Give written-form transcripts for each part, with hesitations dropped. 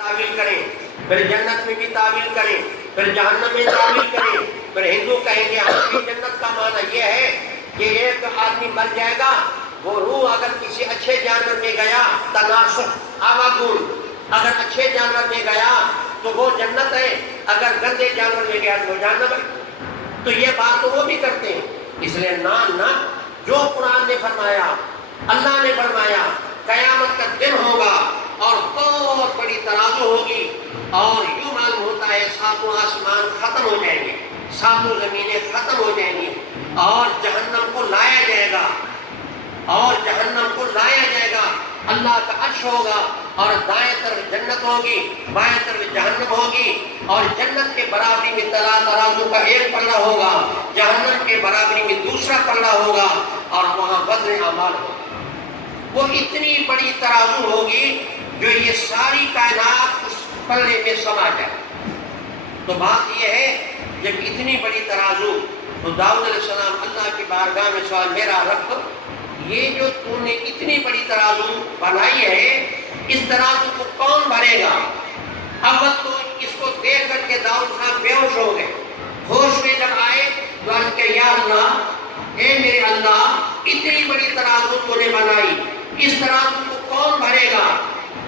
تعویل کریں، پھر جنت میں بھی تعویل کریں، پھر جہنم میں تعویل کریں، پھر ہندو کہیں گے ہماری جنت کا معنی یہ ہے کہ ایک آدمی مر جائے گا، وہ روح اگر کسی اچھے جانور میں گیا، تناسخ آواگون، اگر اچھے جانور میں گیا تو وہ جنت ہے، اگر گندے جانور میں گیا تو وہ جہنم ہے۔ تو یہ بات وہ بھی کرتے ہیں، اس لیے نہ جو قرآن نے فرمایا، اللہ نے فرمایا قیامت کا دن ہوگا اور بہت بڑی ترازو ہوگی، اور یوں معلوم ہوتا ہے ساتوں آسمان ختم ہو جائیں گے، ساتوں زمینیں ختم ہو جائیں گی، اور جہنم کو لایا جائے گا، اور جہنم کو لایا جائے گا، اللہ کا عرش ہوگا، اور دائیں طرف جنت ہوگی، بائیں طرف جہنم ہوگی، اور جنت کے برابری میں ترازو کا ایک پلڑا ہوگا، جہنم کے برابری میں دوسرا پلڑا ہوگا، اور وہاں وزن اعمال ہوگا۔ وہ اتنی بڑی ترازو ہوگی جو یہ ساری کائنات اس پلڑے میں سما جائے۔ تو بات یہ ہے جب اتنی بڑی ترازو، تو داؤد علیہ السلام اللہ کی بارگاہ میں سوال، میرا رب یہ جو تو نے اتنی بڑی ترازو بنائی ہے، اس ترازو کو کون بھرے گا؟ اول تو اس کو دیکھ کر کے داؤد صاحب بے ہوش ہو گئے، ہوش میں جب آئے تو عرض کہ یا اللہ، اے میرے اللہ، اتنی بڑی ترازو تو نے بنائی، اس ترازو کو کون بھرے گا؟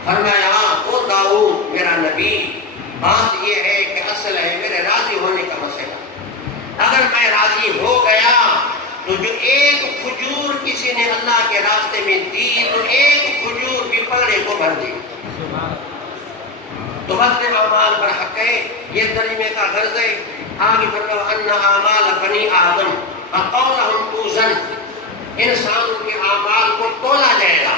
فرمایا او داؤد میرا نبی، بات یہ ہے کہ اصل ہے میرے راضی ہونے کا مسئلہ، اگر میں راضی ہو گیا تو جو ایک کھجور کسی نے اللہ کے راستے میں دی تو ایک کھجور بھی پلڑے کو بھر دی۔ تو وزن اعمال پر حق ہے، یہ ترجمے کا غرض ہے۔ آگے فرمایا ان اعمال بنی آدم فقولهم توزن، انسانوں کے اعمال کو تولا جائے گا۔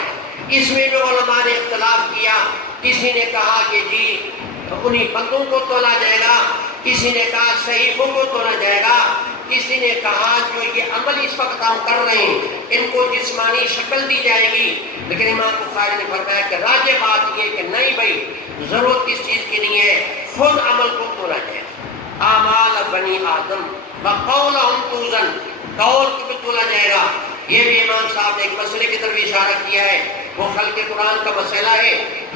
اس میں جو علماء نے اختلاف کیا، کسی نے کہا کہ جی انہی بندوں کو تولا جائے گا، کسی نے کہا صحیفوں کو تولا جائے گا، کسی نے کہا جو یہ عمل اس وقت ہم کر رہے ہیں ان کو جسمانی شکل دی جائے گی، لیکن امام بخاری نے فرمایا کہ راجح بات یہ کہ نہیں بھائی، ضرورت کس چیز کی نہیں ہے، خود عمل کو تولا جائے گا۔ اعمال بنی آدم وقولهم توزن، قول کو بھی تولا جائے گا۔ یہ بھی امام صاحب نے ایک مسئلے کی طرف اشارہ کیا ہے، وہ خلق قرآن کا مسئلہ ہے۔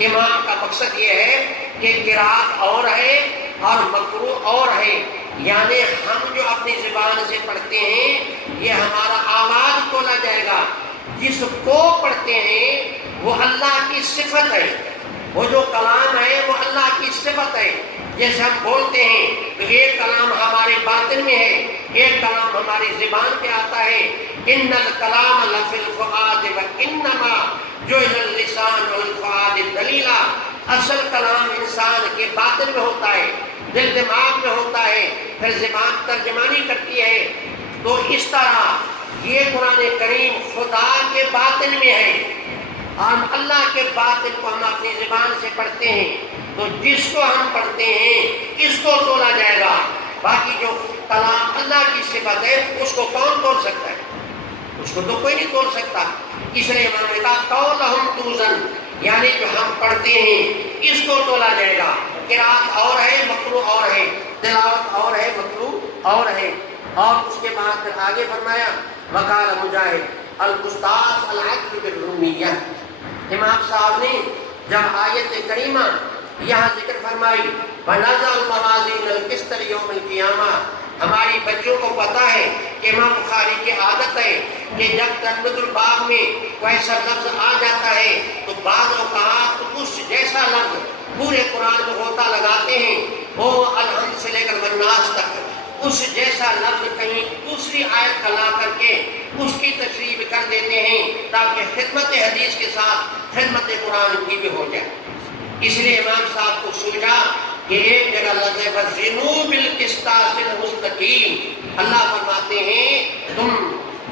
امام کا مقصد یہ ہے کہ قرات اور ہے اور مقروء اور ہے، یعنی ہم جو اپنی زبان سے پڑھتے ہیں یہ ہمارا آواز تولا جائے گا، جس کو پڑھتے ہیں وہ اللہ کی صفت ہے، وہ جو کلام ہے وہ اللہ کی صفت ہے۔ جیسے ہم بولتے ہیں تو ایک کلام ہمارے باطن میں ہے، ایک کلام ہماری زبان پہ آتا ہے۔ ان الکلام لفی الفؤاد وانما جعل اللسان والفؤاد دلیلا، اصل کلام انسان کے باطن میں ہوتا ہے، دل دماغ میں ہوتا ہے، پھر زبان ترجمانی کرتی ہے۔ تو اس طرح یہ قرآن کریم خدا کے باطن میں ہے، ہم اللہ کے باطن کو ہم اپنی زبان سے پڑھتے ہیں، تو جس کو ہم پڑھتے ہیں اس کو تولا جائے گا، باقی جو کلام اللہ کی صفت ہے اس کو کون تول سکتا ہے؟ اس کو تو کوئی نہیں تول سکتا۔ اس لیے امام نے کہا قولہم توزن، یعنی جو ہم پڑھتے ہیں اس کو تولا جائے گا۔ قرات اور ہے، مقروء اور ہے، تلاوت اور ہے، مقروء اور ہے۔ اور اس کے بعد پھر آگے فرمایا وقال مجاہد القسطاس العدل بالرومیہ، امام صاحب نے جب آیت کریمہ یہاں ذکر فرمائی وَنَزَعَ الْمَوَازِينَ الْقِسْطَ لِيَوْمِ الْقِيَامَةِ، ہماری بچوں کو پتہ ہے کہ امام بخاری کی عادت ہے کہ جب تربیت الباب میں کوئی ایسا لفظ آ جاتا ہے تو بعض اوقات اس جیسا لفظ پورے قرآن میں ہوتا لگاتے ہیں، وہ الحمد سے لے کر والناس تک اس جیسا لفظ کہیں دوسری آیت کا لا کر کے اس کی تشریح کر دیتے ہیں تاکہ خدمت حدیث کے ساتھ خدمت قرآن کی بھی ہو جائے۔ اس لیے امام صاحب کو سوچا کہ ایک جگہ لفظ ہے وَزِنُوا بِالْقِسْطَاسِ الْمُسْتَقِيمِ، اللہ فرماتے ہیں تم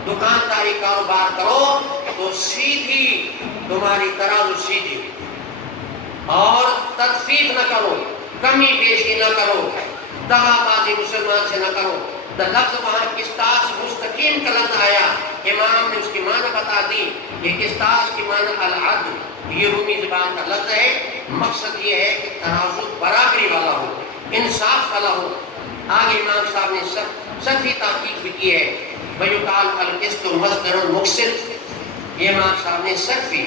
دکانداری کاروبار کرو تو سیدھی تمہاری ترازو سیدھی، اور تطفیف نہ کرو، کمی بیشی نہ کرو، دغا بازی مسلمان سے نہ کرو۔ لفظ وہاں قسطاس مستقیم کا لفظ آیا، امام نے اس کی معنی بتا دی کہ قسطاس کی معنی العدل، یہ رومی زبان کا لفظ ہے، مقصد یہ ہے کہ ترازو برابری والا ہو، انصاف والا ہو۔ آگے امام صاحب نے صرفی تحقیق بھی کی ہے، وَيُقَالُ الْقِسْطُ مَصْدَرٌ مُقْسِطٌ، یہ امام صاحب نے صرفی۔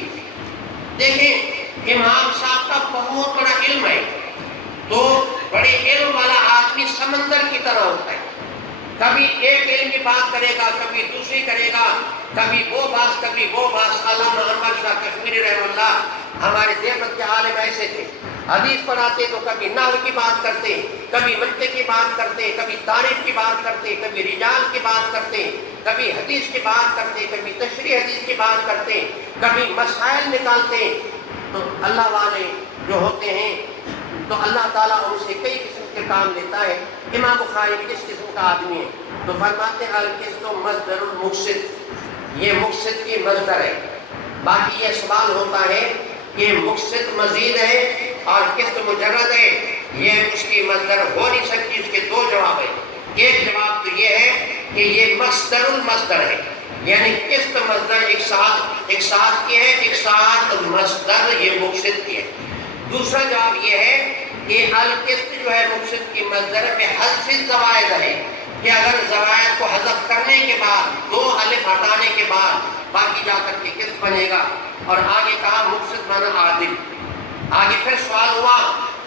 دیکھیں امام صاحب کا بہت بڑا علم ہے، تو بڑے علم والا آدمی سمندر کی طرح ہوتا ہے، کبھی ایک علم کی بات کرے گا، کبھی دوسری کرے گا، کبھی وہ بات کبھی وہ بات۔ علامہ احمد شاہ کشمیری رحمہ اللہ ہمارے دیوبند کے عالم ایسے تھے، حدیث پڑھاتے تو کبھی نحو کی بات کرتے، کبھی منطق کی بات کرتے، کبھی تاریخ کی بات کرتے، کبھی رجال کی بات کرتے، کبھی حدیث کی بات کرتے، کبھی تشریح حدیث کی بات کرتے، کبھی مسائل نکالتے۔ تو اللہ والے جو ہوتے ہیں تو اللہ تعالیٰ ان سے کئی قسم کے کام لیتا ہے۔ امام بخاری کس قسم کا آدمی ہے؟ تو فرماتے ہیں القسط مصدر المقسط، یہ مقسط کی مصدر ہے۔ باقی یہ سوال ہوتا ہے کہ مقسط مزید ہے اور قسط مجرد ہے، یہ اس کی مصدر ہو نہیں سکتی۔ اس کے دو جواب ہیں۔ ایک جواب تو یہ ہے کہ یہ مصدر المصدر ہے، یعنی قسط مصدر ایک ساتھ کی ہے، ایک ساتھ مصدر یہ مقسط کی ہے۔ دوسرا جواب یہ ہے کہ القسط جو ہے مقسط کی مصدر میں حذف الزوائد ہے، کہ اگر زوائد کو حذف کرنے کے بعد، دو الف ہٹانے کے بعد باقی جا کر کے قسط بنے گا۔ اور آگے کہا مقسط معنی عادل۔ آگے پھر سوال ہوا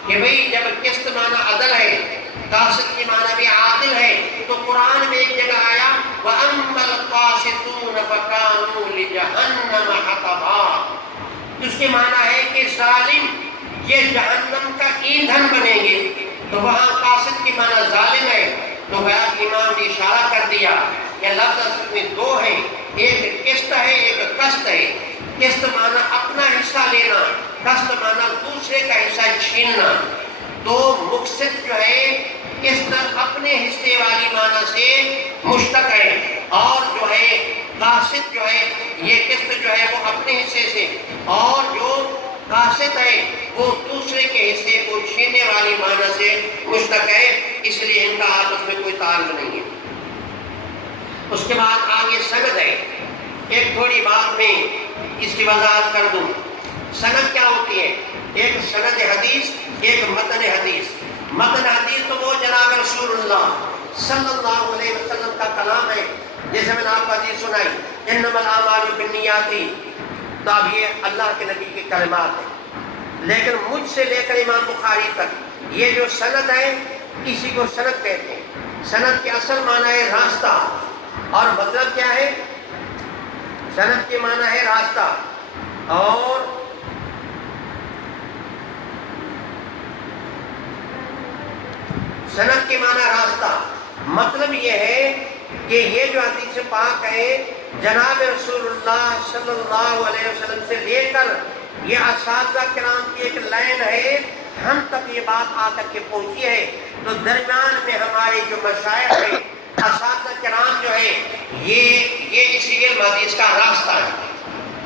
کہ بھئی جب قسط معنی عدل ہے، قاسط کی معنی بھی عادل ہے، تو قرآن میں ایک جگہ آیا وَأَمَّا الْقَاسِطُونَ فَكَانُوا لِجَهَنَّمَ حَطَبًا، اس کے معنی ہے کہ ظالم یہ جہنم کا ایندھن بنیں گے۔ تو وہاں قاسط کی معنی ظالم ہے، تو بیان امام نے اشارہ کر دیا کہ لفظ اصل میں دو ہیں، ایک قسط ہے ایک قسط ہے۔ قسط معنی اپنا حصہ لینا، قسط معنی دوسرے کا حصہ چھیننا۔ تو مقسط جو ہے قسط اپنے حصے والی معنی سے مشتق ہے، اور جو ہے قاسط جو ہے یہ قسط جو ہے وہ اپنے حصے سے، اور جو قاسط ہے وہ دوسرے کے حصے کو چھیننے والی معنی سے مشتق ہے، اس لیے ان کا آپس میں کوئی تعلق نہیں ہے۔ اس کے بعد آگے سند ہے۔ ایک تھوڑی بات میں اس کی وضاحت کر دوں۔ سند کیا ہوتی ہے؟ ایک سند حدیث، ایک متن حدیث۔ متن حدیث تو وہ جناب رسول اللہ صلی اللہ علیہ وسلم کا کلام ہے، جیسے میں نے آپ کو حدیث سنائی انما الاعمال بالنیات، تو اب یہ اللہ کے نبی کے کلمات ہیں۔ لیکن مجھ سے لے کر امام بخاری تک یہ جو سند ہے اسی کو سند کہتے ہیں۔ سند کے اصل معنی ہے راستہ، اور مطلب کیا ہے؟ سند کے معنی ہے راستہ، اور سند کے معنی راستہ مطلب یہ ہے کہ یہ جو حدیث پاک ہے جناب رسول اللہ صلی اللہ علیہ وسلم سے لے کر یہ اساتذہ کرام کی ایک لائن ہے، ہم تک یہ بات آ کر کے پہنچی ہے۔ تو درمیان میں ہمارے جو مشائخ ہیں، اساتذہ کرام جو ہے یہ اسی علم حدیث کا راستہ ہے،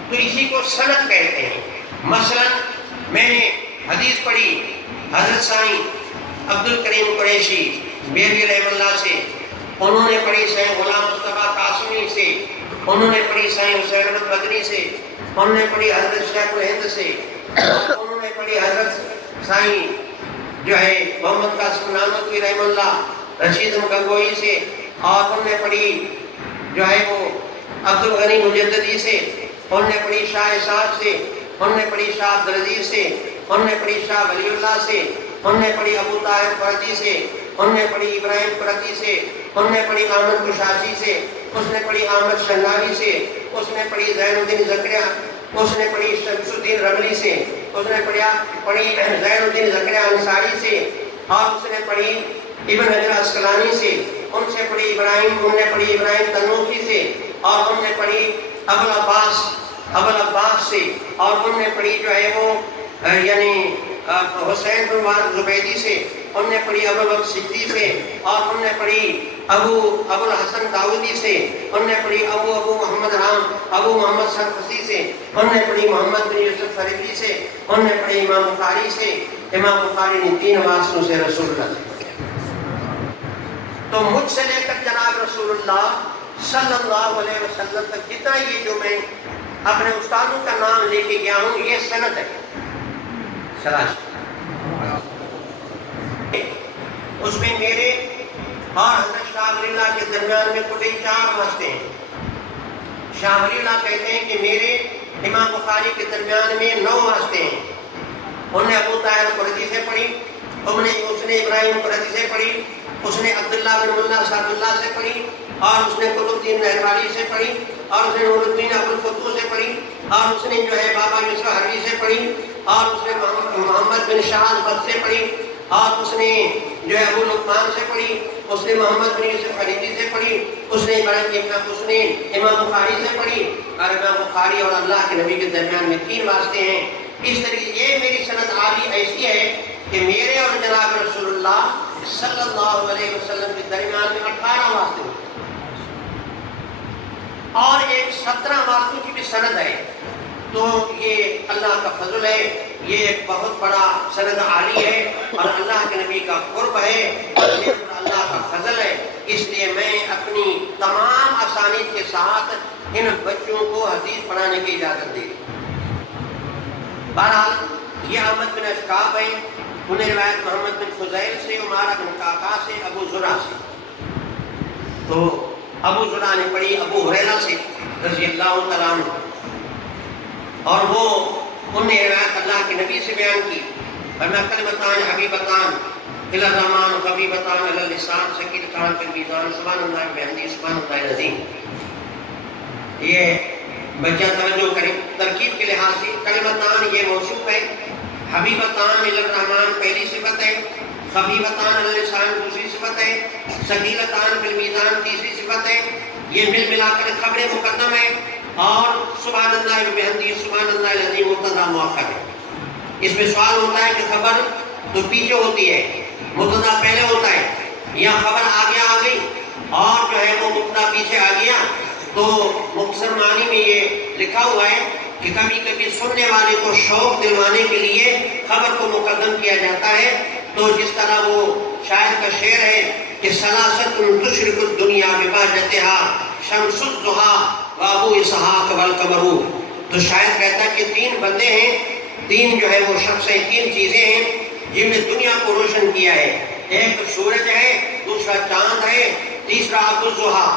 تو اسی کو سند کہتے ہیں۔ مثلا میں نے حدیث پڑھی حضرت ثانی عبد الکریم قریشی بیوی رحم اللہ سے، انہوں نے پڑھی سید غلام مصطفیٰ قاسمی سے، انہوں نے پڑھی سید حسین احمد مدنی سے، انہوں نے پڑھی حضرت شیخ الہند سے، انہوں نے پڑھی حضرت سائیں جو ہے محمد قاسم نانوتوی رحم اللہ رشید گنگوئی سے، اور انہوں نے پڑھی جو ہے وہ عبد الغنی مجددی سے، انہوں نے پڑھی شاہ اسحاق سے، انہوں نے پڑھی شاہ عبدالعزیز سے، انہوں نے پڑھی شاہ ولی اللہ سے، انہوں نے پڑھی ابو طاہر پردی سے، انہوں نے پڑھی ابراہیم پردی سے، انہوں نے پڑھی احمد کشاشی سے، اس نے پڑھی احمد شناوی سے، اس نے پڑھی زین الدین زکریا، اس نے پڑھی شمس الدین رملی سے، اس نے پڑھی زین الدین زکریا انصاری سے، اور اس نے پڑھی ابن حجر عسقلانی سے، ان سے پڑھی انہوں نے پڑھی ابراہیم تنوخی سے، اور انہوں نے پڑھی ابو العباس سے، اور انہوں نے پڑھی جو ہے وہ یعنی حسین بن مبارک زبیدی سے، انہوں نے پڑھی ابو بکر صدیقی سے، اور انہوں نے پڑھی ابو الحسن داودی سے، انہوں نے پڑھی ابو محمد سرخسی سے، انہوں نے پڑھی محمد بن یوسف فریدی سے، انہوں نے پڑھی امام بخاری سے۔ امام بخاری نے 3 واسطوں سے رسول اللہ سے پڑھا۔ تو مجھ سے لے کر جناب رسول اللہ صلی اللہ علیہ وسلم تک جتنا یہ جو میں اپنے استادوں کا نام لے کے گیا ہوں یہ سند ہے۔ اس میں میرے اور حضرت شاہ ولی اللہ کے درمیان میں کل 4 واسطے ہیں۔ شاہ ولی اللہ کہتے ہیں کہ میرے امام بخاری کے درمیان میں 9 واسطے ہیں۔ انہوں نے ابو طاہر پردی سے پڑھی، اس نے ابراہیم قرظی سے پڑھی، اس نے عبداللہ بن ملا سعد اللہ سے پڑھی، اور اس نے قطب الدین نہروانی سے پڑھی، اور اس نے نور الدین ابو الفتوح سے پڑھی، اور اس نے جو ہے بابا یوسف حربی سے پڑھی، اور اس نے محمد بن شہاد بد سے پڑھی، اور اس نے جو ہے ابو لقمان سے پڑھی، اس نے محمد بن یوسف حریفی سے پڑھی، اس نے امام بخاری سے پڑھی، اور امام بخاری اور اللہ کے نبی کے درمیان میں 3 واسطے ہیں۔ اس طریقے یہ میری سند عالی ایسی ہے کہ میرے اور جناب رسول اللہ صلی اللہ علیہ وسلم کے درمیان میں 18 واسطے ہیں، اور ایک 17 واسطوں کی بھی سند ہے۔ تو یہ اللہ کا فضل ہے، یہ ایک بہت بڑا سند عالی ہے، اور اللہ کے نبی کا قرب ہے، یہ اللہ کا فضل ہے۔ اس لیے میں اپنی تمام اسانید کے ساتھ ان بچوں کو حدیث پڑھانے کی اجازت دے دی۔ بہرحال یہ احمد بن اشکاب ہے، انہیں روایت محمد بن فضیل سے، عمارہ بن قعقاع سے، ابو زرع سے۔ تو ابو زرع نے پڑھی ابو ہریرہ سے رضی اللہ تعالیٰ عنہ، اور وہ انہیں روایت اللہ کے نبی سے بیان کی، فرمایا کلمتان حبیبتان الی الرحمن خفیفتان علی اللسان ثقیلتان فی المیزان سبحان اللہ وبحمدہ سبحان اللہ العظیم۔ یہ بچہ توجہ کریں، ترکیب کے لحاظ سے کلمتان یہ موصوف ہے، حبیبتان الی الرحمن پہلی صفت ہے، خفیفتان علی اللسان دوسری صفت ہے، ثقیلتان فی المیزان تیسری صفت ہے۔ یہ مل ملا کر خبر مقدم ہے، اور سبحان اللہ وبحمدہ سبحان اللہ العظیم مبتدا مؤخر ہے۔ اس میں سوال ہوتا ہے کہ خبر تو پیچھے ہوتی ہے، مبتدا پہلے ہوتا ہے، یا خبر آگے آ گئی اور جو ہے وہ مبتدا پیچھے آ گیا؟ تو مختصر معنی میں یہ لکھا ہوا ہے کہ کبھی کبھی سننے والے کو شوق دلوانے کے لیے خبر کو مقدم کیا جاتا ہے۔ تو جس طرح وہ شاعر کا شعر ہے کہ ثلاثۃ تشرق الدنیا ببہجتها شمس الضحیٰ وابو اسحاق والقمر۔ تو شاعر کہتا ہے کہ 3 بندے ہیں، 3 جو ہے وہ شخص ہیں، 3 چیزیں ہیں جن نے دنیا کو روشن کیا ہے۔ ایک سورج ہے، دوسرا چاند ہے، تیسرا ابو الضحیٰ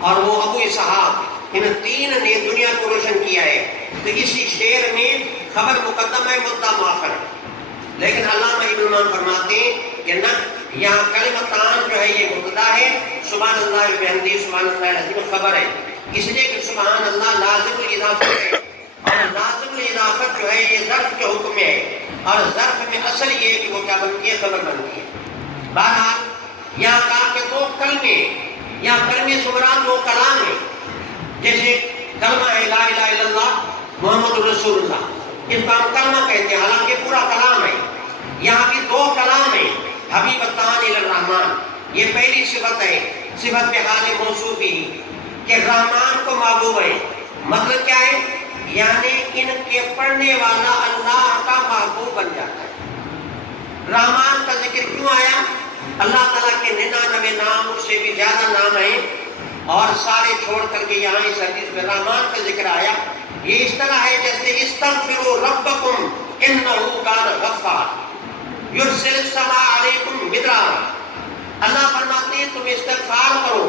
اور وہ ابو اسحاق۔ ان 3 نے دنیا کو روشن کیا ہے۔ تو اسی شعر میں خبر مقدم ہے، مبتدا مؤخر ہے۔ لیکن علامہ ابن مان فرماتے ہیں کہ نہ، یہاں کلمتان جو ہے یہ مبتدا ہے، سبحان اللہ وبحمدہ سبحان اللہ العظیم خبر ہے، اس لیے کہ سبحان اللہ لازم الاضافت ہے، اور لازم الاضافت جو ہے یہ ظرف کے حکم میں ہے، اور ظرف میں اصل یہ ہے کہ وہ کیا بنتی ہے؟ خبر بنتی ہے۔ بہرحال یہاں کہا کہ 2 کلمے، یا کلمے سے مراد 2 کلام ہیں، جیسے کلمہ ہے لا الہ الا اللہ محمد رسول اللہ، اس کو ہم کلمہ کہتے ہیں، حالانکہ پورا کلام ہے۔ یہاں بھی 2 کلام ہیں، حبیبتان الی الرحمن، یہ پہلی صفت ہے، صفت پہ حال موصوفی کہ رحمان کو محبوب ہے۔ مطلب کیا ہے؟ یعنی ان کے پڑھنے والا اللہ کا محبوب بن جاتا ہے۔ رحمان کا ذکر کیوں آیا؟ اللہ تعالیٰ کے 99 نام، اس سے بھی زیادہ نام ہیں، اور سارے چھوڑ کر کے یہاں اس حدیث میں رحمان کا ذکر آیا۔ یہ اس طرح ہے جیسے استغفروا ربکم انہ کان غفارا یرسل السماء علیکم مدرارا۔ اللہ فرماتے ہیں تم استغفار کرو،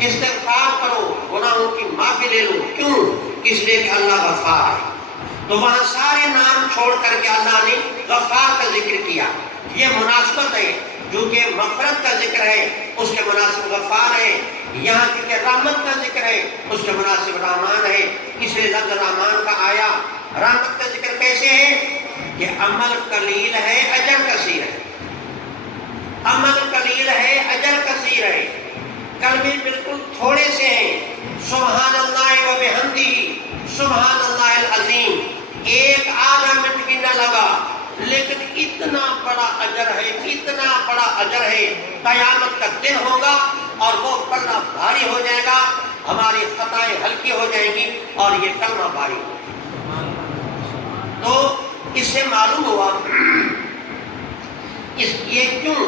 استغفار کرو، گناہوں کی معافی لے لو۔ کیوں؟ اس لیے کہ اللہ غفار ہے۔ تو وہاں سارے نام چھوڑ کر کے اللہ نے غفار کا ذکر کیا۔ یہ مناسبت ہے، جو کہ مغفرت کا ذکر ہے اس کے مناسب غفار ہے، یہاں کیونکہ رحمت کا ذکر ہے اس کے مناسب رحمان ہے، اس لیے لفظ رحمان کا آیا۔ رحمت کا ذکر کیسے ہے کہ عمل قلیل ہے اجر کثیر ہے، عمل قلیل ہے اجر کثیر ہے، کلمے بالکل تھوڑے سے ہیں، سبحان اللہ و بحمدہ سبحان اللہ العظیم، 1 منٹ بھی نہ لگا، لیکن اتنا بڑا اجر ہے، اتنا بڑا اجر ہے، قیامت کا دن ہوگا اور وہ پلہ بھاری ہو جائے گا، ہماری خطائیں ہلکی ہو جائیں گی اور یہ کلمہ بھاری ہو جائے گا۔ تو اس سے معلوم ہوا یہ کیوں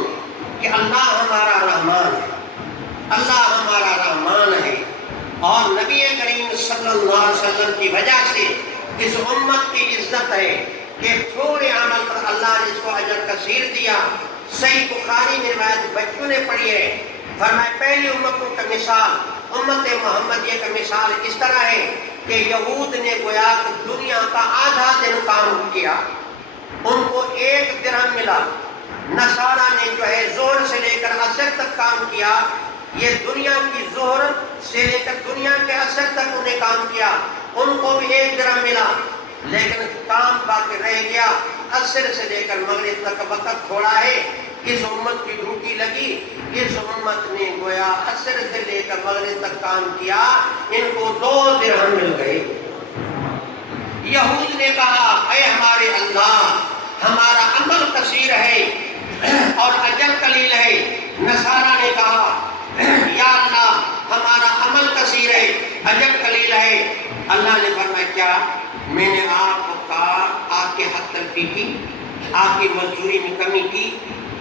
کہ اللہ ہمارا رحمان ہے، اللہ ہمارا رحمان ہے، اور نبی کریم صلی اللہ علیہ وسلم کی وجہ سے اس امت کی عزت ہے کہ تھوڑے عمل پر اللہ نے اس کو اجر کثیر دیا۔ صحیح بخاری میں روایت بچوں نے پڑھی ہے، فرمایا پہلی امتوں کا مثال امت محمدیہ کا مثال اس طرح ہے کہ یہود نے گویا کہ دنیا کا آدھا دن کام کیا، ان کو 1 درہم ملا، نصارہ نے جو ہے ظہر سے لے کر عصر تک کام کیا، یہ دنیا کی ظہر سے لے کر دنیا کے عصر تک انہوں نے کام کیا، ان کو بھی 1 درہم ملا، لیکن کام باقی رہ گیا۔ عصر سے لے کر مغرب تک وقت تھوڑا ہے، اس امت کی ڈیوٹی لگی، اس امت نے گویا عصر سے لے کر مغرب تک کام کیا، ان کو 2 درہم مل گئے۔ یہود نے کہا اے ہمارے اللہ، ہمارا عمل کثیر ہے اور اجر قلیل ہے۔ نصارہ نے کہا یا اللہ، ہمارا عمل کثیر ہے، اجر قلیل ہے۔ اللہ نے فرمایا کیا میں نے آپ کو کہا آپ کے حق تلفی کی، آپ کی مزدوری میں کمی کی،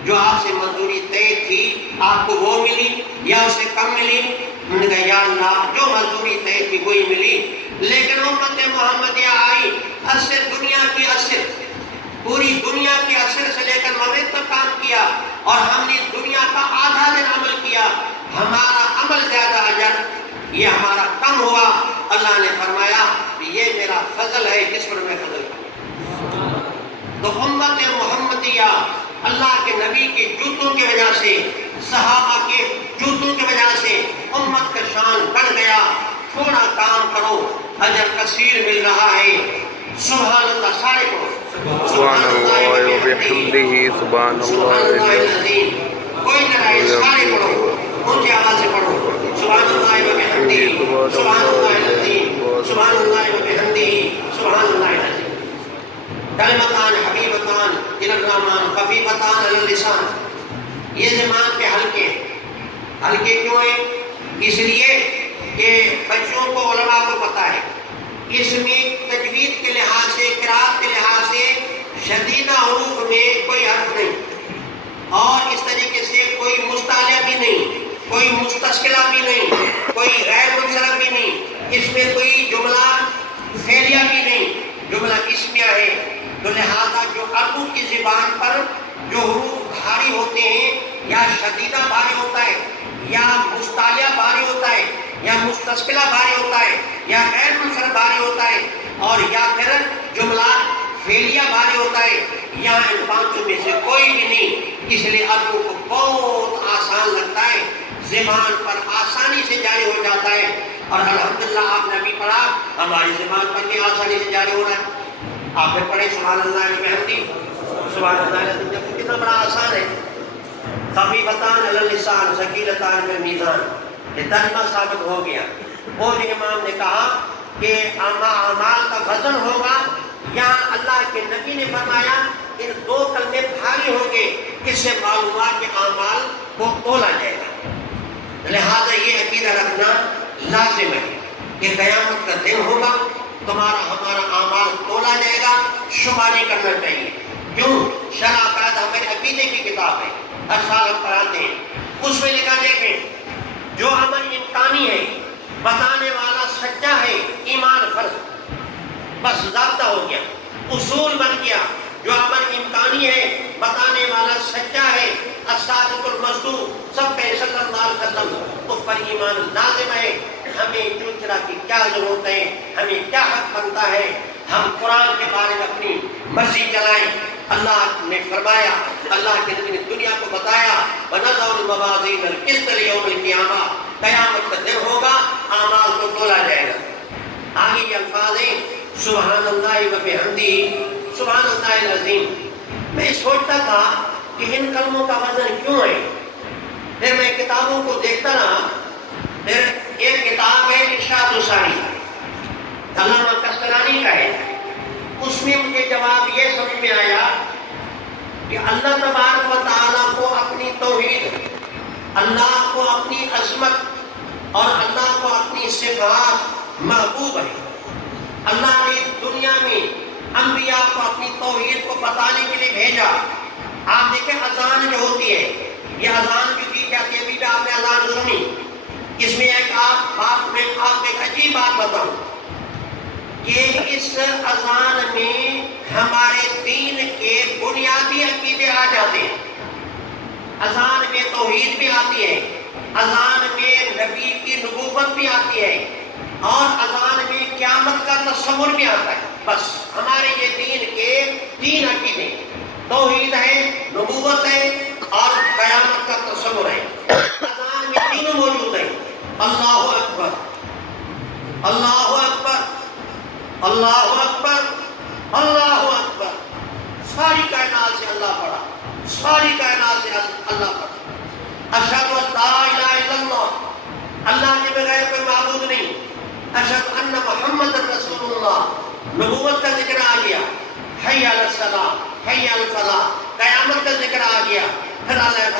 جو آپ سے مزدوری طے تھی آپ کو وہ ملی یا اسے کم ملی؟ انہوں نے کہا یا اللہ، جو مزدوری طے تھی وہی ملی، لیکن امت محمدیہ آئی، عصر دنیا کی عصر، پوری دنیا کے عصر سے لے کر مغرب تک کام کیا، اور ہم نے دنیا کا آدھا دن عمل کیا، ہمارا عمل زیادہ اجر، یہ ہمارا کم ہوا۔ اللہ نے فرمایا یہ میرا فضل ہے، کس پر میں فضل کروں؟ تو امت محمدیہ اللہ کے نبی کے جوتوں کی وجہ سے، صحابہ کے جوتوں کی وجہ سے امت کا شان بڑھ گیا۔ تھوڑا کام کرو، اجر کثیر مل رہا ہے۔ سبحان اللہ، سارے کو سبحان اللہ و بحمدہ، سبحان اللہ العظیم۔ کوئی نہ رہے، سارے پڑھو، اونچی آواز سے پڑھو، سبحان اللہ و بحمدہ، سبحان اللہ العظیم، سبحان اللہ و بحمدہ، سبحان اللہ العظیم۔ کلمتان حبیبتان الی الرحمن خفیفتان علی اللسان، یہ زبان پہ ہلکے، ہلکے کیوں ہیں؟ اس لیے کہ بچوں کو، علماء کو پتہ ہے اس میں تجوید کے لحاظ سے، قرات کے لحاظ سے شدیدہ حروف میں کوئی حرف نہیں، اور اس طریقے سے کوئی مستعلیہ بھی نہیں، کوئی مستثقلہ بھی نہیں، کوئی غیر منصرف بھی نہیں، اس میں کوئی جملہ فعلیہ بھی نہیں، جملہ اسمیہ ہے۔ تو لہذا جو عربوں کی زبان پر جو حروف بھاری ہوتے ہیں، یا شدیدہ بھاری ہوتا ہے، یا مستعلیہ بھاری ہوتا ہے، یا مستثقلہ بھاری ہوتا ہے، یا غیر منصرف بھاری ہوتا ہے، اور یا پھر جملہ فعلیہ بھاری ہوتا ہے، یا ان 5 میں سے کوئی بھی نہیں۔ اس لیے عربوں کو بہت آسان لگتا ہے، زبان پر آسانی سے جاری ہو جاتا ہے، اور الحمدللہ آپ نے ابھی پڑھا ہماری زبان پر بھی آسانی سے جاری ہو رہا ہے۔ آپ نے پڑھے سبحان اللہ و بحمدہ، سبحان اللہ العظیم، کتنا بڑا آسان ہے۔ خفیفتان علی اللسان ثقیلتان فی المیزان، یہ ترجمہ ثابت ہو گیا۔ وہ جو امام نے کہا کہ اعمال کا وزن ہوگا، یہاں اللہ کے نبی نے فرمایا ان 2 کلمے بھاری ہوں گے، اس سے معلوم ہوا کہ اعمال کو تولا جائے گا۔ لہذا یہ عقیدہ رکھنا لازم ہے کہ قیامت کا دن ہوگا، تمہارا ہمارا اعمال تولا جائے گا، شبہ نہیں کرنا چاہیے۔ کیوں؟ شرع قاعدہ ہمارے عقیدے کی کتاب ہے، ہر سال ہم پڑھاتے ہیں، اس میں لکھا دیکھیں جو عمل امکانی ہے، بتانے والا سچا ہے، ایمان فرض، بس ضابطہ ہو گیا، اصول بن گیا۔ جو عمل امکانی ہے، بتانے والا سچا ہے، الصادق المصدوق، سب پہ صلی اللہ علیہ وسلم، اس پر ایمان لازم ہے۔ ہمیں چوچرا کی کیا ضرورت ہے، ہمیں کیا حق بنتا ہے، ہم قرآن کے بارے میں اپنی مرضی چلائیں؟ اللہ نے فرمایا، اللہ کے نبی نے دنیا کو بتایا، وَنَضَعُ الْمَوَازِينَ الْقِسْطَ لِيَوْمِ الْقِيَامَةِ، قیامت کا دن ہوگا، اعمال کو تولا جائے گا۔ آگے یہ الفاظ ہیں سبحان اللہ و بحمدہ، سبحان اللہ العظیم۔ میں سوچتا تھا کہ ان کلموں کا وزن کیوں ہے، پھر میں کتابوں کو دیکھتا رہا، پھر ایک کتاب ہے ارشاد الساری، علامہ کستلانی کا ہے، اس میں مجھے جواب یہ سمجھ میں آیا کہ اللہ تبارک و تعالیٰ کو اپنی توحید، اللہ کو اپنی عظمت اور اللہ کو اپنی صفات محبوب ہے۔ اللہ نے دنیا میں انبیاء کو اپنی توحید کو بتانے کے لیے بھیجا۔ آپ دیکھیں اذان جو ہوتی ہے، یہ اذان جو کی جاتی ہے، ابھی بھی آپ نے اذان سنی، اس میں ایک آپ کو ایک عجیب بات بتاؤں کہ اس اذان میں ہمارے دین کے بنیادی عقیدے آ جاتے ہیں۔ اذان میں توحید بھی آتی ہے، اذان میں نبی کی نبوت بھی آتی ہے، اور اذان میں قیامت کا تصور بھی آتا ہے۔ بس ہمارے یہ دین کے 3 عقیدے، توحید ہے، نبوت ہے اللہ اکبر اللہ اکبر، ساری کائنات سے اللہ پڑھا، ساری کائنات سے اللہ پڑھا۔ اشہد ان لا الہ الا اللہ، اللہ کے بغیر کوئی معبود نہیں۔ اشہد ان محمد رسول اللہ، نبوت کا ذکر آ گیا۔ حی علی الصلاۃ، حی علی الفلاح، قیامت کا ذکر آ گیا۔ پھر اللہ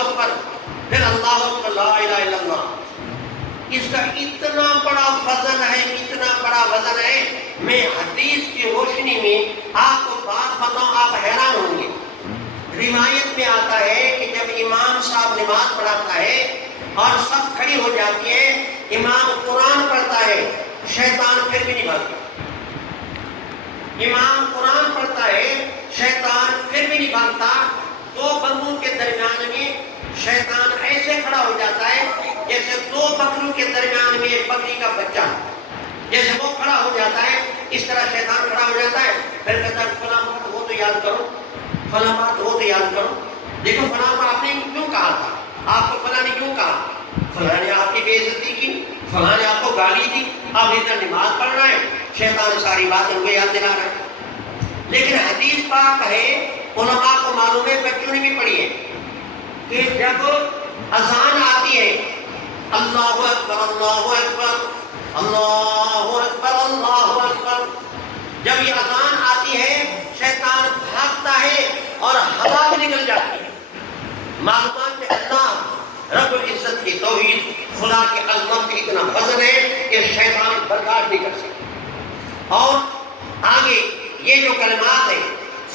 اکبر، پھر اللہ اکبر، لا الہ الا اللہ۔ اس کا اتنا بڑا وزن ہے، اتنا بڑا وزن ہے، میں حدیث کی روشنی میں آپ کو بات بتاؤں، آپ حیران ہوں گے۔ روایت میں آتا ہے کہ جب امام صاحب نماز پڑھاتا ہے اور سب کھڑی ہو جاتی ہے، امام قرآن پڑھتا ہے، شیطان پھر بھی نہیں بھاگتا۔ امام قرآن پڑھتا ہے، شیطان پھر بھی نہیں بھاگتا۔ دو بندوں کے درمیان میں شیطان ایسے کھڑا ہو جاتا ہے جیسے دو بکروں کے درمیان میں ایک بکری کا بچہ، جیسے وہ کھڑا ہو جاتا ہے اس طرح شیطان کھڑا ہو جاتا ہے۔ پھر کہتا ہے فلاں بات ہو تو یاد کرو، فلاں بات ہو تو یاد کرو، دیکھو فلاں پر آپ نے کیوں کہا تھا، آپ کو فلاں نے کیوں کہا، فلاں نے آپ کی بے عزتی کی، فلاں نے آپ کو گالی دی، آپ ادھر نماز پڑھ رہے ہیں، شیطان ساری باتیں ان کو یاد دلا رہا ہے۔ لیکن حدیث پاک ہے، علماء کو معلوم ہے، بچوں نے بھی پڑھی ہے کہ جب اذان آتی ہے، اللہ اکبر اللہ اکبر اللہ اکبر اللہ اکبر، جب یہ اذان آتی ہے شیطان بھاگتا ہے اور ہوا بھی نکل جاتی ہے۔ معلومات میں اللہ رب العزت کی توحید، خدا کی عظمت کی اتنا وزن ہے کہ شیطان برداشت نہیں کر سکتا۔ اور آگے یہ جو کلمات ہیں،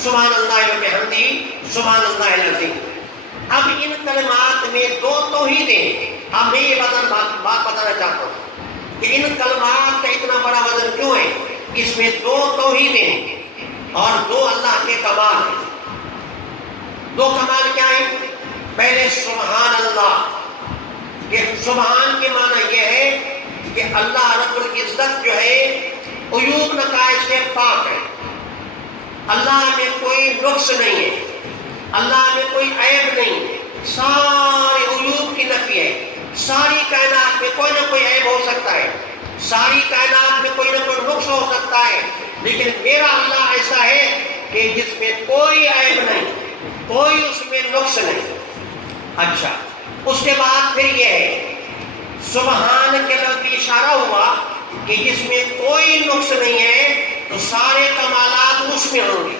سبحان اللہ و بحمدہ، سبحان اللہ العظیم، اب ان کلمات میں دو توحیدیں، اب میں یہ بات بتانا چاہتا ہوں کہ ان کلمات کا اتنا بڑا وزن کیوں ہے۔ اس میں دو توحیدیں اور دو اللہ کے کمال ہیں۔ دو کمال کیا ہیں؟ پہلے سبحان اللہ، کہ سبحان کے معنی یہ ہے کہ اللہ رب العزت جو ہے عیوب نقائص سے پاک ہے، اللہ میں کوئی نقص نہیں ہے، اللہ میں کوئی عیب نہیں، سارے عیوب کی نفی ہے۔ ساری کائنات میں کوئی نہ کوئی عیب ہو سکتا ہے، ساری کائنات میں کوئی نہ کوئی نقص ہو سکتا ہے، لیکن میرا اللہ ایسا ہے کہ جس میں کوئی عیب نہیں، کوئی اس میں نقص نہیں۔ اچھا، اس کے بعد پھر یہ ہے سبحان کے لفظ بھی اشارہ ہوا کہ جس میں کوئی نقص نہیں ہے تو سارے کمالات اس میں ہوں گے۔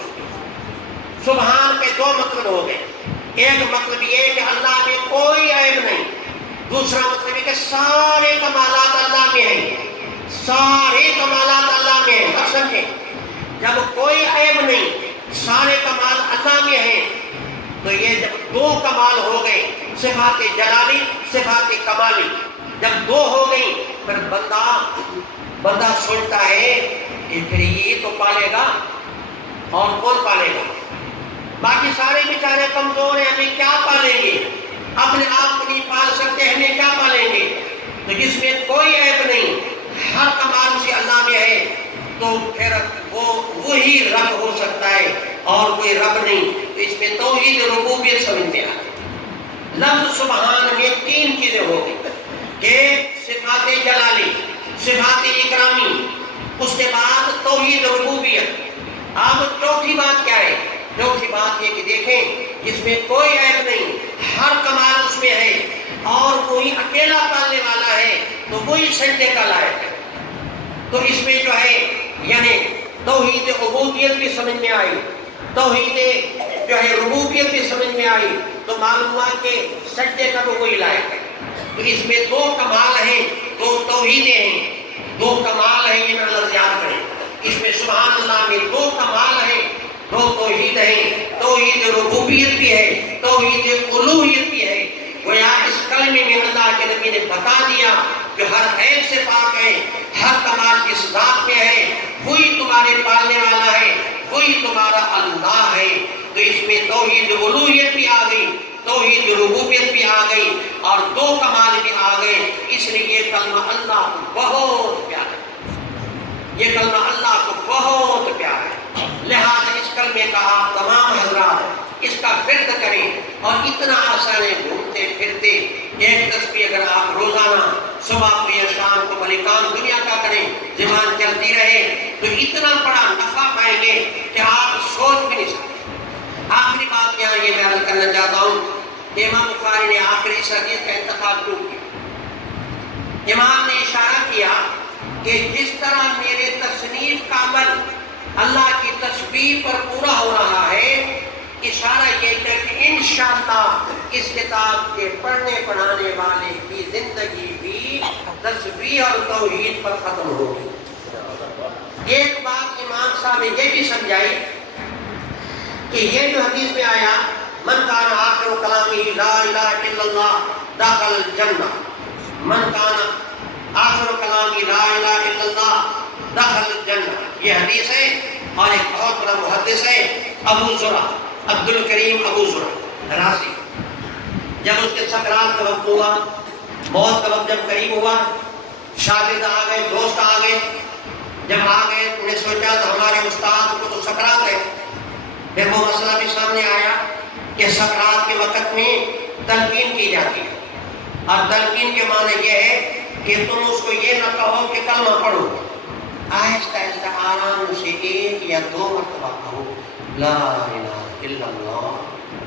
سبحان کے دو مطلب ہو گئے، ایک مطلب یہ کہ اللہ میں کوئی عیب نہیں، دوسرا مطلب یہ کہ سارے کمالات اللہ میں ہیں، سارے کمالات اللہ میں ہیں۔ اب سمجھیں، جب کوئی عیب نہیں، سارے کمال اللہ میں ہیں، تو یہ جب دو کمال ہو گئے، صفات جلالی، صفات کمالی، جب دو ہو گئی، پھر بندہ سوچتا ہے کہ پھر یہ تو پالے گا اور کون پالے گا؟ باقی سارے بیچارے کمزور ہیں، ہمیں کیا پالیں گے؟ اپنے آپ کو نہیں پال سکتے، ہمیں کیا پالیں گے؟ تو جس میں کوئی عیب نہیں، ہر کمال اسی اللہ میں ہے، تو پھر وہی رب ہو سکتا ہے اور کوئی رب نہیں۔ تو اس میں توحید ربوبیت سمجھ میں آ گئی۔ لفظ سبحان میں تین چیزیں ہو گئی کہ صفات جلالی، صفات اکرامی، اس کے بعد توحید ربوبیت۔ اب چوتھی بات کیا ہے؟ چوتھی بات یہ کہ دیکھیں، جس میں کوئی عیب نہیں، ہر کمال اس میں ہے اور وہی اکیلا پالنے والا ہے، تو وہی سجدے کا لائق ہے۔ تو اس میں جو ہے یعنی توحید عبودیت بھی سمجھ میں آئی، توحید جو ہے ربوبیت بھی سمجھ میں آئی، تو معلوم ہوا کہ سجدے کا بھی وہی لائق ہے۔ تو اس میں دو کمال ہیں، دو توحیدیں ہیں، دو کمال ہیں، یہ لفظ یاد کریں۔ اس میں سبحان اللہ میں دو کمال ہیں، دو توحید ہیں، توحید ربوبیت بھی ہے، توحید الوہیت بھی ہے۔ گویا اس کلمے میں اللہ کے نبی نے بتا دیا کہ ہر عیب سے پاک ہے، ہر کمال جس ذات میں ہے، وہی تمہارے پالنے والا ہے، وہی تمہارا اللہ ہے۔ تو اس میں توحید الوہیت بھی آ گئی، توحید ربوبیت بھی آ گئی اور دو کمال بھی آ گئے۔ اس لیے یہ کلمہ اللہ کو بہت پیارا ہے، یہ کلمہ اللہ کو بہت پیارا ہے۔ لہٰذا اس کلمے کا آپ تمام حضرات اس کا ورد کریں، اور اتنا آسان ہے، گھومتے پھرتے ایک تسبیح اگر آپ روزانہ صبح کو یا شام کو بھلے کام دنیا کا کریں، زبان چلتی رہے تو اتنا بڑا نفع پائیں گے کہ آپ سوچ بھی نہیں سکتے۔ آخری بات یہاں یہ میں عرض کرنا چاہتا ہوں کہ امام بخاری نے آخری اس حدیث کا انتخاب کیوں کیا؟ امام نے اشارہ کیا کہ جس طرح میرے تصنیف کا عمل اللہ کی تسبیح پر پورا ہو رہا ہے، اشارہ یہ ہے کہ انشاءاللہ اس کتاب کے پڑھنے پڑھانے والے کی زندگی بھی تسبیح اور توحید پر ختم ہوگی۔ ایک بات امام صاحب نے یہ بھی سمجھائی کہ یہ جو حدیث میں آیا من کان آخر کلامہ لا الہ الا اللہ دخل الجنہ، من کان آخر کلامہ لا الہ الا اللہ دخل الجنہ، یہ حدیث ہے۔ اور ایک بہت بڑا محدث ہے ابو زرع، عبد الکریم ابو زرع راضی، جب اس کے سکرات کا وقت ہوا، موت کا وقت جب قریب ہوا، شاگرد آ گئے، دوست آ گئے، جب آ گئے انہوں نے سوچا تو ہمارے استاد کو تو سکرات ہے۔ پھر وہ مسئلہ بھی سامنے آیا کہ سکرات کے وقت میں تلقین کی جاتی ہے، اور تلقین کے معنی یہ ہے کہ تم اس کو یہ نہ کہو کہ کلمہ پڑھو، آہستہ آہستہ آرام سے ایک یا دو مرتبہ کہو لا الہ الا اللہ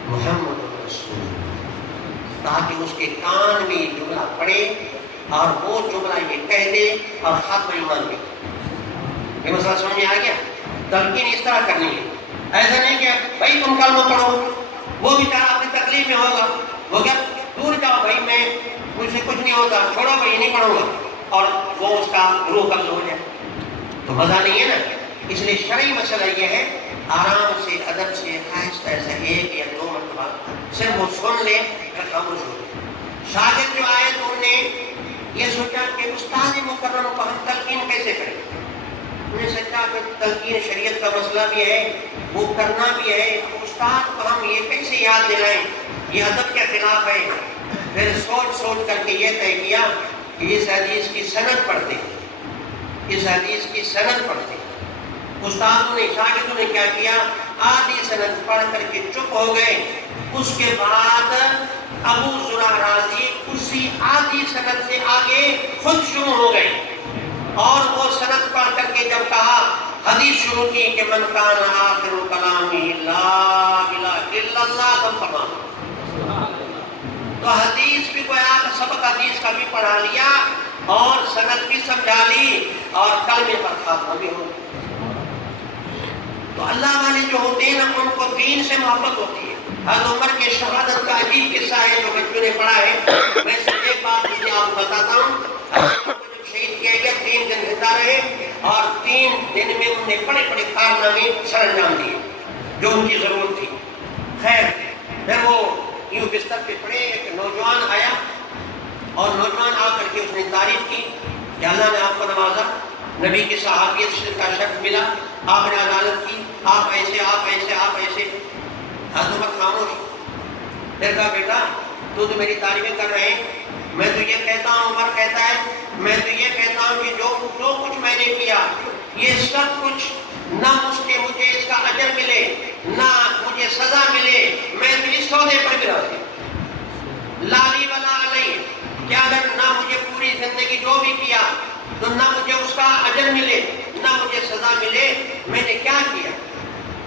محمد رسول اللہ، تاکہ اس کے کان میں یہ جملہ پڑے اور وہ جملہ یہ کہہ دے اور ختم ایمان بھی۔ یہ مسئلہ سمجھ میں آ گیا؟ تلقین اس طرح کرنی ہے، ایسا نہیں کہ بھائی تم کلمہ پڑھو، وہ بیچارہ اپنی تکلیف میں ہوگا، وہ کیا دور جاؤ بھائی، میں مجھ سے کچھ نہیں ہوتا، چھوڑو بھائی نہیں پڑھوں گا، اور وہ اس کا روح قبض ہو جائے تو مزہ نہیں ہے نا۔ اس لیے شرعی مسئلہ یہ ہے آرام سے ادب سے آہستہ آہستہ ایک یا دو مرتبہ صرف وہ سن لے پھر خاموش ہو جائے۔ شاگرد جو آئے تو انہوں نے یہ سوچا کہ استاد مکرم کو ہم تلقین کیسے کریں؟ انہوں نے سوچا کہ تلقین شریعت کا مسئلہ بھی ہے، وہ کرنا بھی ہے، استاد کو ہم یہ کیسے یاد دلائیں، یہ ادب کے خلاف ہے۔ پھر سوچ سوچ کر کے یہ طے کیا کہ اس حدیث کی سند پڑھتے ہیں، اس حدیث کی سند پڑھتے ہیں۔ استادوں نے شاگردوں نے کیا کیا، آدھی سند پڑھ کر کے چپ ہو گئے، اس کے بعد ابو زرع راضی اسی آدھی سند سے آگے خود شروع ہو گئے، اور وہ سند پڑھ کر کے جب کہا حدیث شروع کی کہ من کان آخر کلامہ لا الہ الا اللہ تم تمام، تو حدیث بھی گویا کہ سبق حدیث کا بھی پڑھا لیا اور سند بھی سمجھا لی اور کلمے پر خاتمہ بھی ہو گیا۔ تو اللہ والے جو ہوتے ہیں نا ان کو دین سے محبت ہوتی ہے۔ حضرت عمر کے شہادت کا عجیب قصہ ہے جو بچوں نے پڑھا ہے، میں صرف ایک بات مجھے آپ کو بتاتا ہوں۔ حضرت عمر کو جب شہید کیا گیا 3 دن زندہ رہے، اور 3 دن میں انہوں نے بڑے بڑے کارنامے سر انجام دیے جو ان کی ضرورت تھی۔ خیر پھر وہ یوں بستر پہ پڑے، ایک نوجوان آیا اور نوجوان آ کر کے اس نے تعریف کی کہ اللہ نے آپ کو نوازا، نبی کی صحابیت کا شرف ملا، آپ نے عدالت کی، آپ ایسے آپ ایسے آپ ایسے۔ حضرت عمر خاموش۔ پھر کہا بیٹا تو میری تعریفیں کر رہے ہیں، میں تو یہ کہتا ہوں، عمر کہتا ہے میں تو یہ کہتا ہوں کہ جو کچھ میں نے کیا یہ سب کچھ نہ مجھے اس کا اجر ملے نہ مجھے سزا ملے، میں تو اس سودے پر بھی راضی ہوں، لالی ولا علیہ، کہ اگر نہ مجھے پوری زندگی جو بھی کیا تو نہ مجھے اس کا اجر ملے نہ مجھے سزا ملے، میں نے کیا کیا؟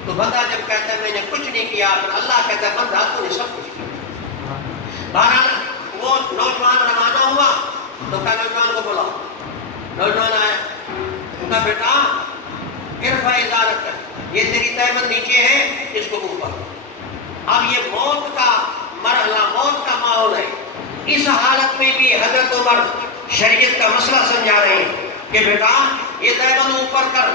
تو بندہ جب کہتا ہے میں نے کچھ نہیں کیا، تو اللہ کہتا ہے بندہ تو نے سب کچھ کیا۔ بہرحال وہ نوجوان روانہ ہوا تو کہا نوجوان کو بلاؤ۔ نوجوان آیا، کہا بیٹا ارفع ازارک، یہ تیری تہبند نیچے ہے، اس کو اوپر۔ اب یہ موت کا مرحلہ، موت کا ماحول ہے، اس حالت میں بھی حضرت عمر شریعت کا مسئلہ سمجھا رہے ہیں کہ بیٹا یہ تہبند اوپر کر،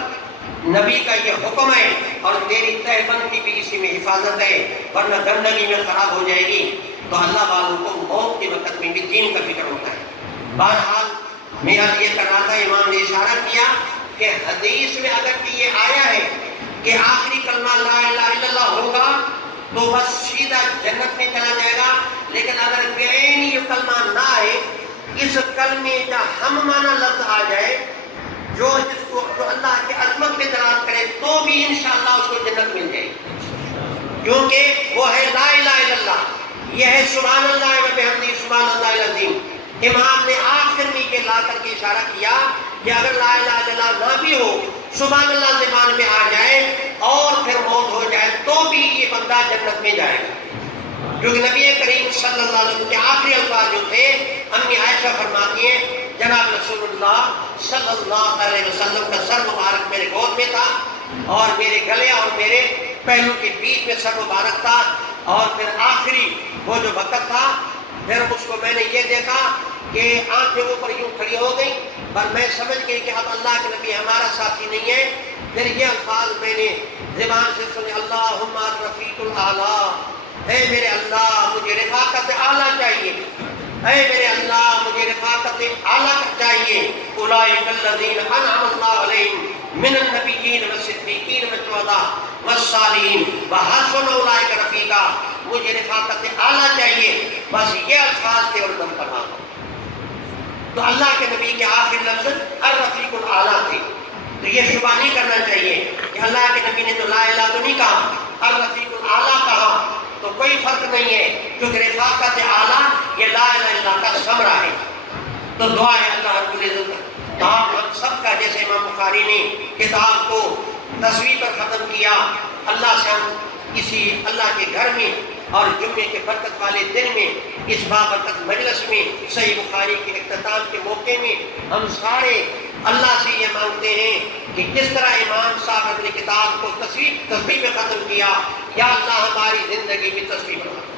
نبی کا یہ حکم ہے، اور تیری تہبند کی بھی اسی میں حفاظت ہے، ورنہ گندگی میں خراب ہو جائے گی۔ تو اللہ والوں کو موت کے وقت میں بھی دین کا فکر ہوتا ہے۔ بہرحال میں آج یہ کر رہا تھا، امام نے اشارہ کیا کہ حدیث میں اگر کہ یہ آیا ہے کہ آخری کلمہ لا الہ الا اللہ ہوگا تو بس سیدھا جنت میں چلا جائے گا، لیکن اگر بعین یہ کلمہ نہ آئے، اس کلمے کا ہم معنی لفظ آ جائے جو اللہ کی عظمت میں دلالت کرے تو بھی انشاءاللہ اس کو جنت مل جائے گی، کیونکہ وہ ہے لا الہ الا اللہ، یہ ہے سبحان اللہ و بحمدہ سبحان اللہ العظیم۔ امام نے آخر میں یہ لا کر کے اشارہ کیا کہ اگر لا الہ الا اللہ نہ بھی ہو، سبحان اللہ زبان میں آ جائے اور پھر موت ہو جائے تو بھی یہ بندہ جنت میں جائے گا. کیونکہ نبی کریم صلی اللہ علیہ وسلم کے آخری الفاظ جو تھے، امی عائشہ فرماتی ہیں جناب رسول اللہ صلی اللہ علیہ وسلم کا سر مبارک میرے گود میں تھا اور میرے گلے اور میرے پہلو کے بیچ میں سر مبارک تھا، اور پھر آخری وہ جو وقت تھا پھر اس کو میں نے یہ دیکھا کہ آنکھیں اوپر یوں کھڑی ہو گئی، پر میں سمجھ گئی کہ اب اللہ کے نبی ہمارا ساتھی نہیں ہے. پھر یہ الفاظ میں نے زبان سے سنے، اللہم الرفیق الاعلیٰ، اے میرے اللہ مجھے رفاقت اعلیٰ چاہیے، اے میرے اللہ مجھے رفاقت اعلیٰ چاہیے. اولئک الذین انعم اللہ علیہم من النبیین والصدیقین والشہداء والصالحین وحسن اولئک رفیقا، مجھے رفاقت اعلیٰ چاہیے. بس یہ الفاظ تھے اور دم پڑھا. تو اللہ کے نبی کے آخر لفظ الرفیق الاعلیٰ تھے. تو یہ شبہ نہیں کرنا چاہیے کہ اللہ کے نبی نے تو لا الہ تو نہیں کہا، الرفیق الاعلیٰ کہا، تو کوئی فرق نہیں ہے، کیونکہ رفاقت اعلیٰ یہ لا الہ الا اللہ کا ثمرہ ہے. تو دعا ہے اللہ رب العزت آپ ہم سب کا، جیسے امام بخاری نے کتاب کو تصویر پر ختم کیا، اللہ سے ہم کسی اللہ کے گھر میں اور جمعے کے برکت والے دن میں، اس بابرکت مجلس میں، صحیح بخاری کے اختتام کے موقع میں ہم سارے اللہ سے یہ مانگتے ہیں کہ جس طرح امام صاحب اپنی کتاب کو تصویر میں ختم کیا، یا اللہ ہماری زندگی بھی تصویر بنا.